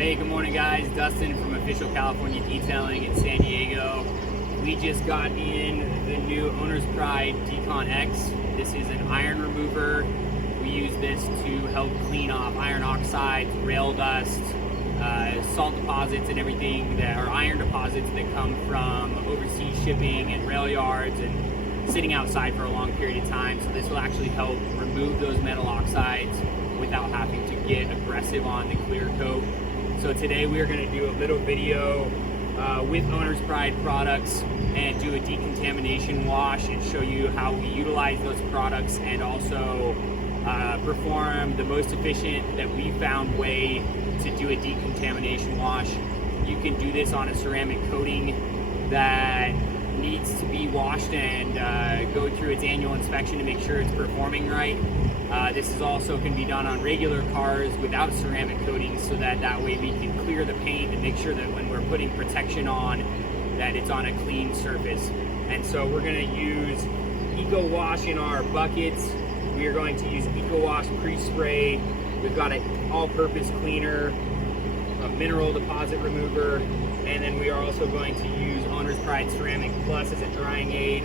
Hey, good morning guys. Dustin from Official California Detailing in San Diego. We just got in the new Owner's Pride Decon X. This is an iron remover. We use this to help clean off iron oxides, rail dust, salt deposits and everything that are iron deposits that come from overseas shipping and rail yards and sitting outside for a long period of time. So this will actually help remove those metal oxides without having to get aggressive on the clear coat. So today we are going to do a little video with Owner's Pride products and do a decontamination wash and show you how we utilize those products and also perform the most efficient that we found way to do a decontamination wash. You can do this on a ceramic coating that needs to be washed and go through its annual inspection to make sure it's performing right. This is also can be done on regular cars without ceramic coatings, so that way we can clear the paint and make sure that when we're putting protection on, that it's on a clean surface. And so we're going to use Eco Wash in our buckets. We are going to use Eco Wash pre-spray. We've got an all-purpose cleaner, a mineral deposit remover, and then we are also going to use Owner's Pride Ceramic Plus as a drying aid,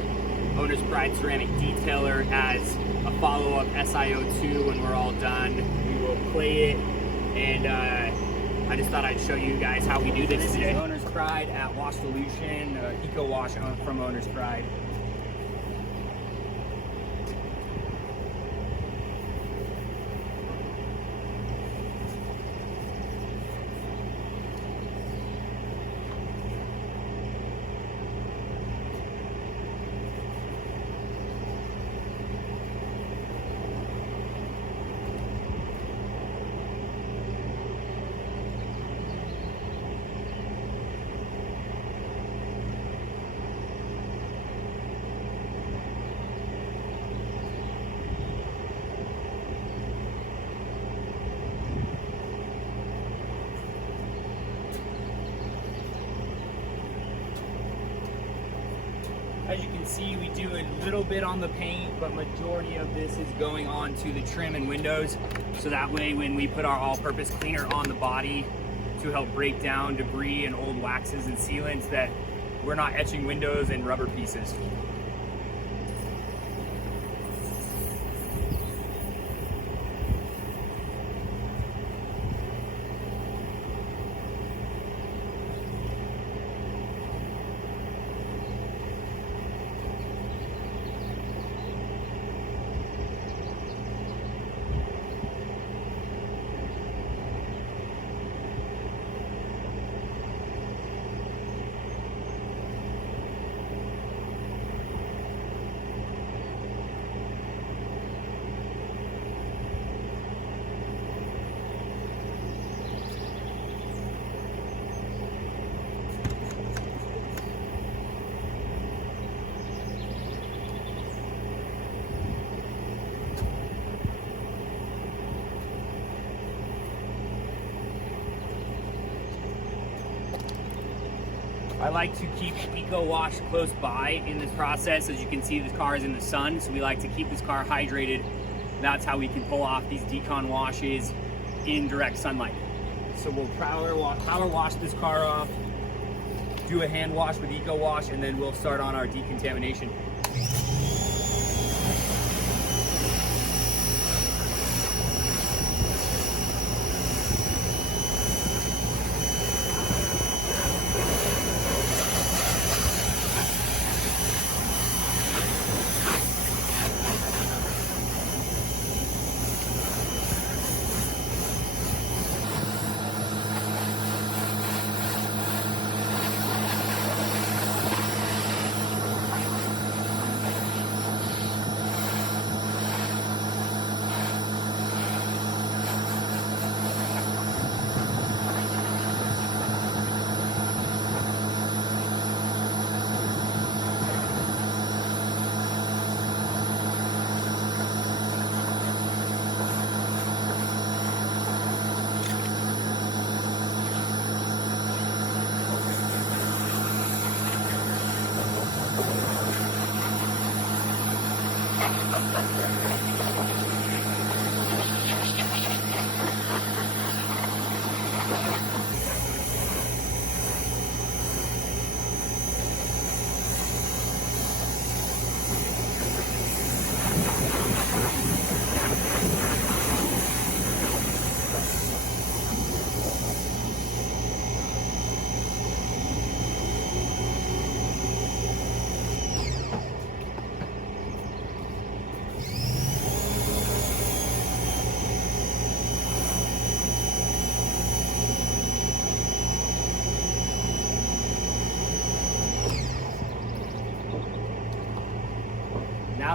Owner's Pride Ceramic Detailer as a follow-up SiO2 when we're all done. We will clay it, and I just thought I'd show you guys how we do this today. Owner's Pride at Wash Solution, Eco Wash from Owner's Pride. As you can see, we do a little bit on the paint, but majority of this is going on to the trim and windows. So that way, when we put our all-purpose cleaner on the body to help break down debris and old waxes and sealants, that we're not etching windows and rubber pieces. I like to keep Eco Wash close by in this process. As you can see, this car is in the sun, so we like to keep this car hydrated. That's how we can pull off these decon washes in direct sunlight. So we'll power wash this car off, do a hand wash with Eco Wash, and then we'll start on our decontamination.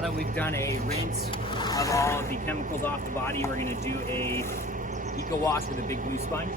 Now that we've done a rinse of all of the chemicals off the body, we're gonna do a eco wash with a big blue sponge.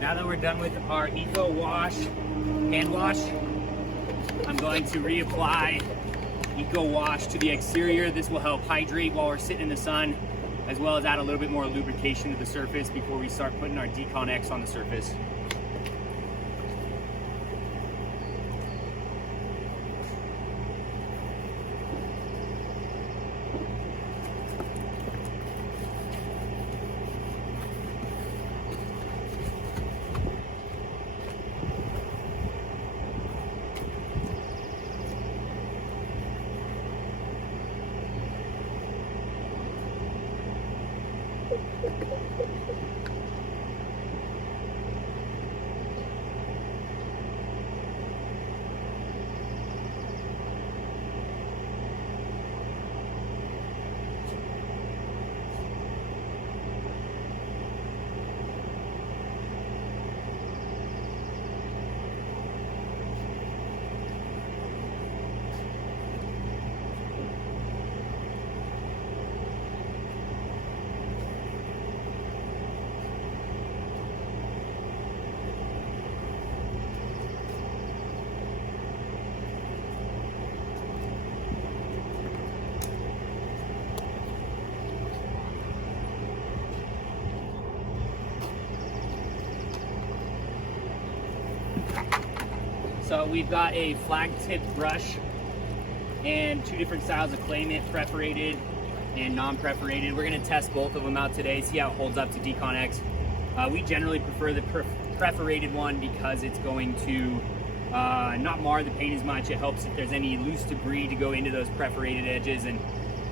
Now that we're done with our eco wash, hand wash, I'm going to reapply eco wash to the exterior. This will help hydrate while we're sitting in the sun, as well as add a little bit more lubrication to the surface before we start putting our Decon X on the surface. So we've got a flag tip brush and two different styles of clay mitt, perforated and non-perforated. We're gonna test both of them out today, see how it holds up to Decon X. We generally prefer the perforated one because it's going to not mar the paint as much. It helps if there's any loose debris to go into those perforated edges, and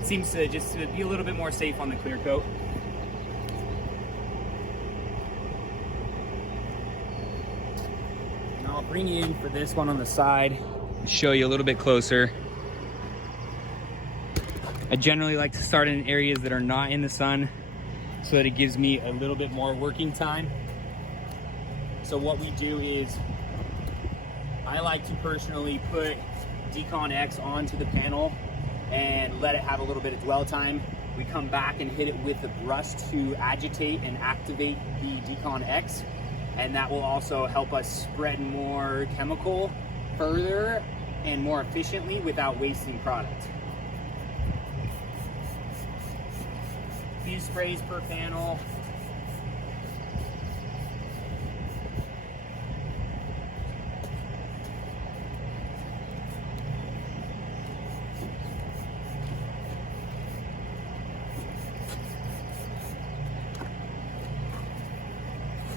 it seems to just be a little bit more safe on the clear coat. I'll bring you in for this one on the side, show you a little bit closer. I generally like to start in areas that are not in the sun so that it gives me a little bit more working time. So what we do is, I like to personally put Decon X onto the panel and let it have a little bit of dwell time. We come back and hit it with the brush to agitate and activate the Decon X. And that will also help us spread more chemical further and more efficiently without wasting product. A few sprays per panel.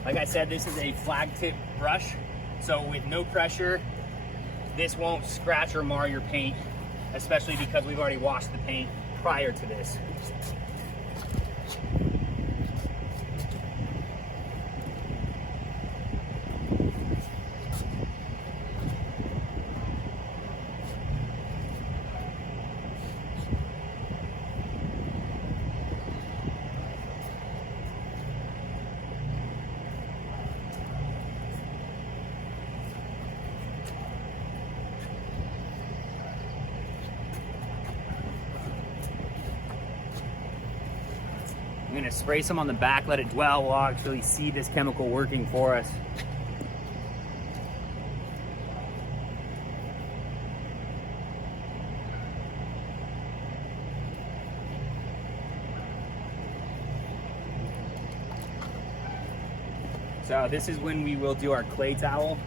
Like I said, this is a flag tip brush, so with no pressure, this won't scratch or mar your paint, especially because we've already washed the paint prior to this. I'm gonna spray some on the back, let it dwell. We'll actually see this chemical working for us. So this is when we will do our clay towel.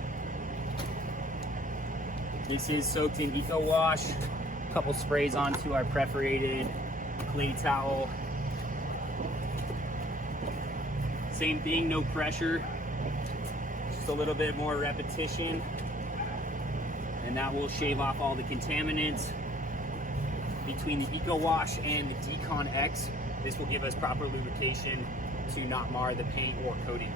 This is soaked in Eco Wash. A couple sprays onto our perforated clay towel. Same thing, no pressure. Just a little bit more repetition. And that will shave off all the contaminants. Between the Eco Wash and the Decon X, this will give us proper lubrication to not mar the paint or coating.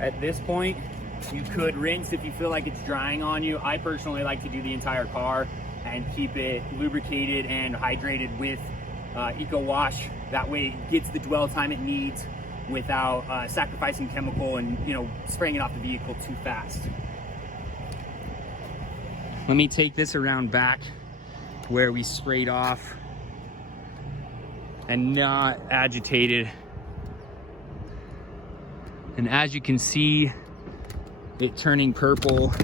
At this point, you could rinse if you feel like it's drying on you. I personally like to do the entire car and keep it lubricated and hydrated with Eco Wash. That way it gets the dwell time it needs without sacrificing chemical and, you know, spraying it off the vehicle too fast. Let me take this around back where we sprayed off and not agitated. And as you can see, it turning purple.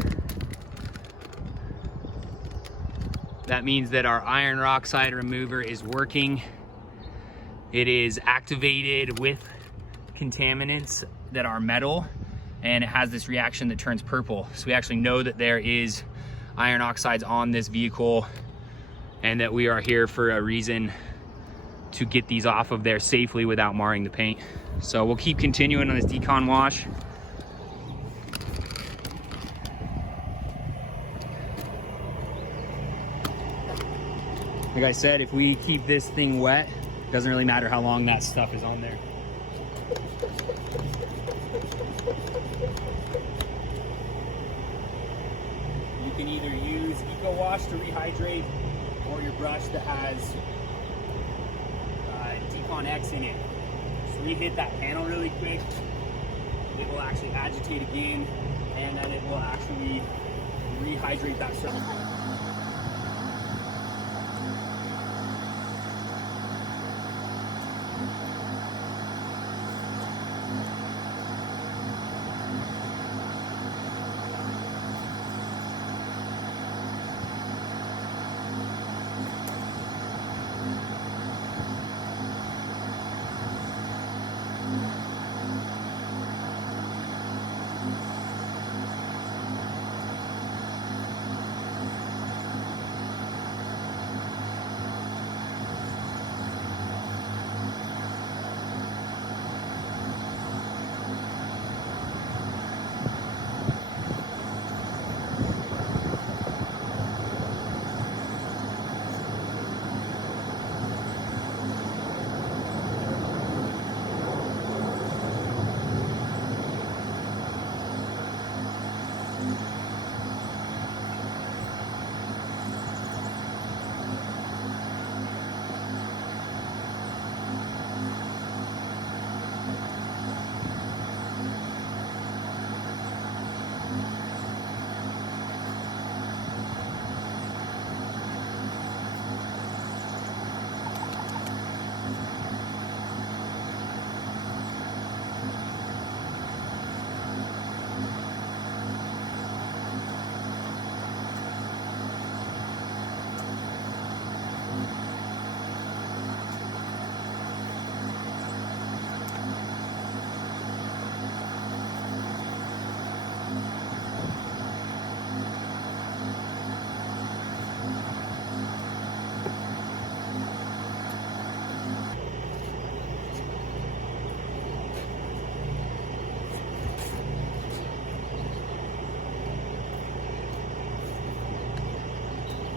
That means that our iron oxide remover is working. It is activated with contaminants that are metal, and it has this reaction that turns purple. So we actually know that there is iron oxides on this vehicle and that we are here for a reason, to get these off of there safely without marring the paint. So we'll keep continuing on this Decon wash. Like I said, if we keep this thing wet, it doesn't really matter how long that stuff is on there. You can either use Eco Wash to rehydrate, or your brush that has Decon X in it. Just re-hit that panel really quick. It will actually agitate again, and then it will actually rehydrate that surface.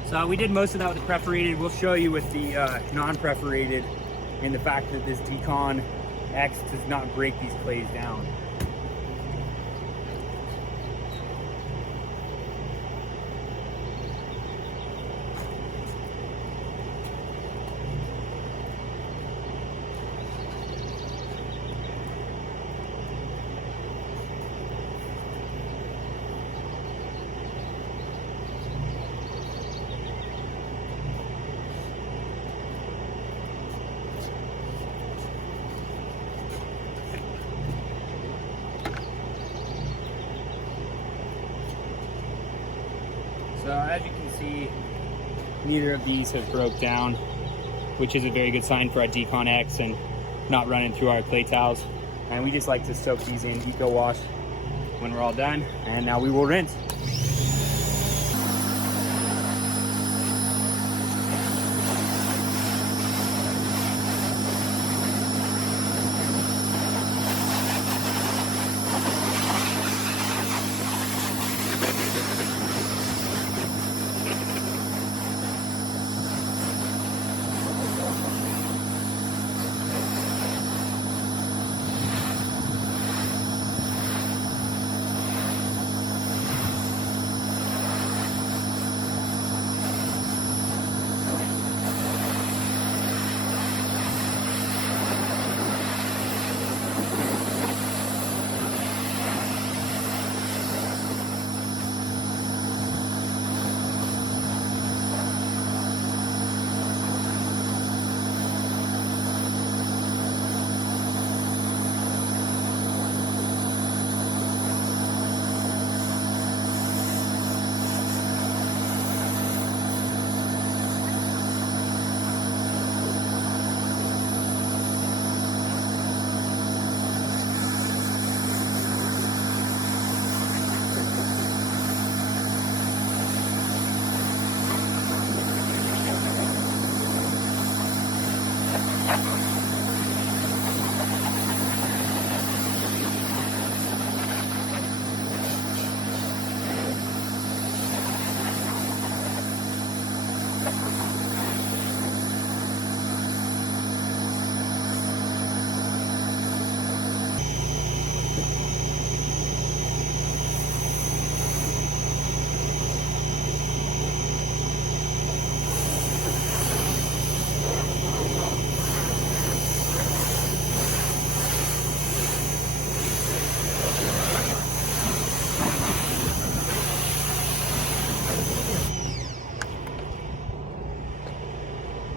So we did most of that with the perforated. We'll show you with the non-perforated, and the fact that this Decon X does not break these clays down. So as you can see, neither of these have broke down, which is a very good sign for our Decon X and not running through our clay towels. And we just like to soak these in Eco Wash when we're all done. And now we will rinse.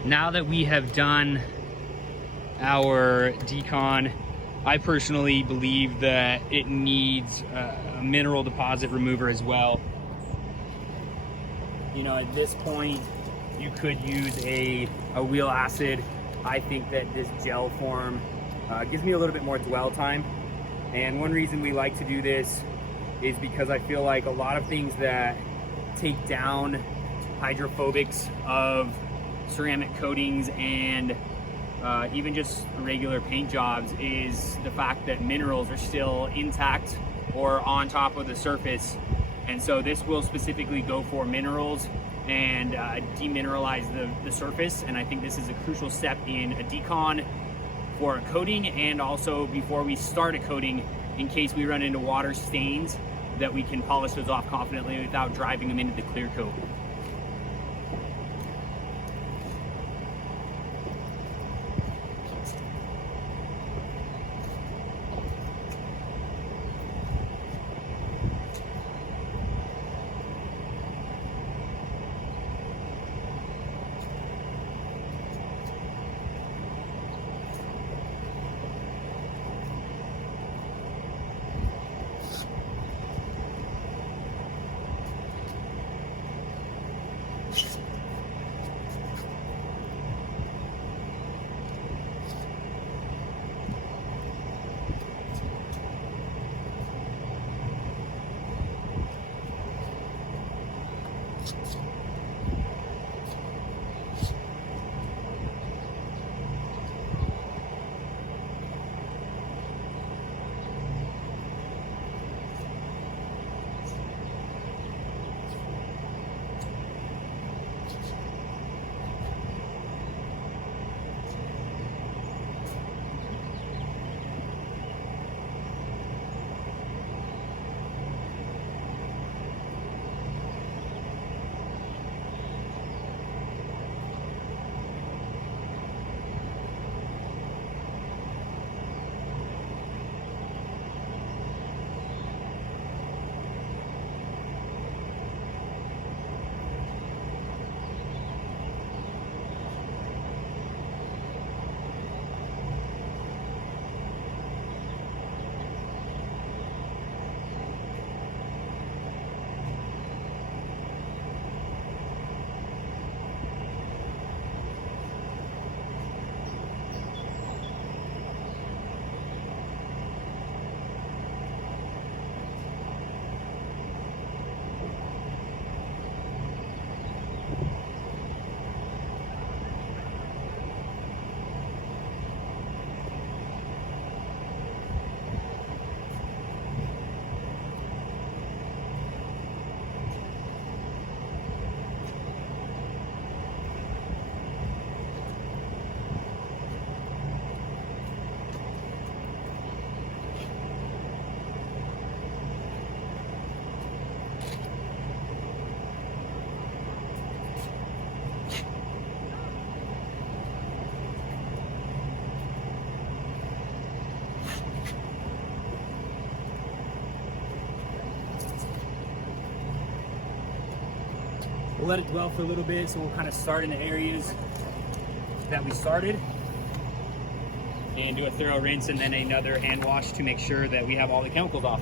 Now that we have done our Decon, I personally believe that it needs a mineral deposit remover as well. You know, at this point, you could use a wheel acid. I think that this gel form gives me a little bit more dwell time. And one reason we like to do this is because I feel like a lot of things that take down hydrophobics of ceramic coatings and even just regular paint jobs is the fact that minerals are still intact or on top of the surface. And so this will specifically go for minerals and demineralize the surface. And I think this is a crucial step in a Decon for a coating, and also before we start a coating, in case we run into water stains, that we can polish those off confidently without driving them into the clear coat. We'll let it dwell for a little bit, so we'll kind of start in the areas that we started and do a thorough rinse and then another hand wash to make sure that we have all the chemicals off.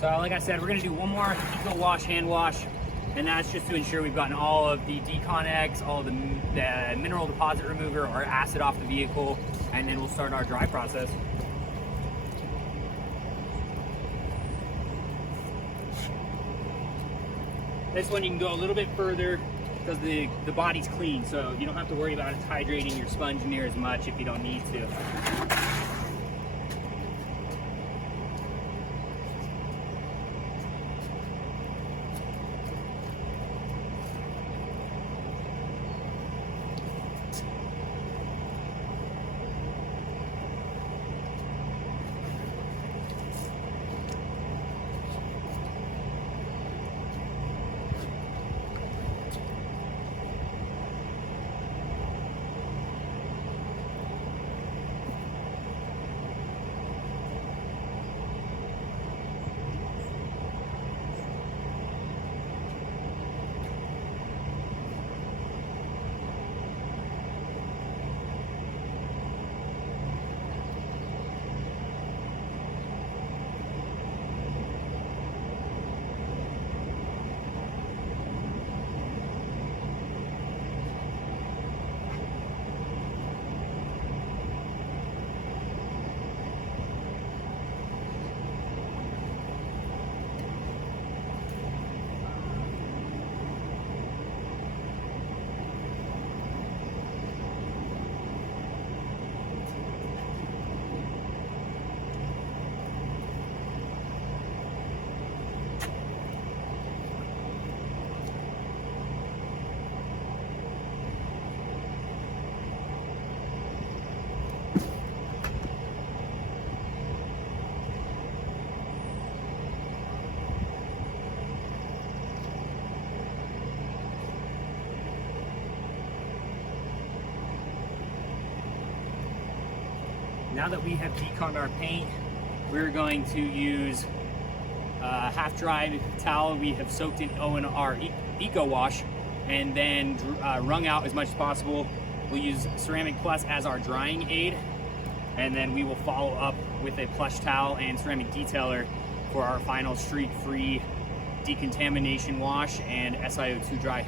So like I said, we're gonna do one more eco wash, hand wash, and that's just to ensure we've gotten all of the Decon X, all of the mineral deposit remover or acid off the vehicle, and then we'll start our dry process. This one you can go a little bit further because the body's clean, so you don't have to worry about hydrating your sponge near as much if you don't need to. Now that we have deconned our paint, we're going to use a half-dried towel we have soaked in O&R Eco Wash and then wrung out as much as possible. We'll use Ceramic Plus as our drying aid, and then we will follow up with a plush towel and ceramic detailer for our final streak-free decontamination wash and SiO2 dry.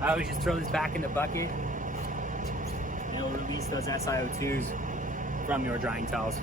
I always just throw this back in the bucket and it'll release those SiO2s from your drying towels.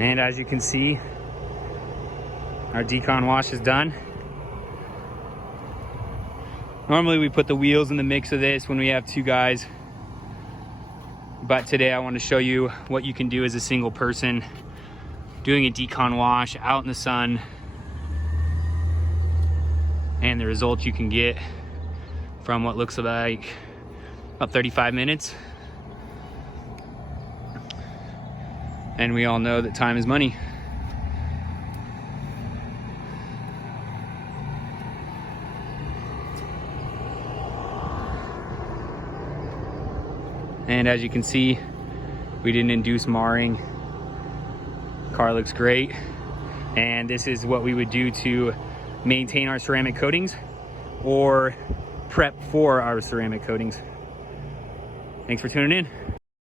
And as you can see, our decon wash is done. Normally we put the wheels in the mix of this when we have two guys, but today I want to show you what you can do as a single person doing a decon wash out in the sun and the results you can get from what looks like about 35 minutes. And we all know that time is money. And as you can see, we didn't induce marring. Car looks great. And this is what we would do to maintain our ceramic coatings or prep for our ceramic coatings. Thanks for tuning in.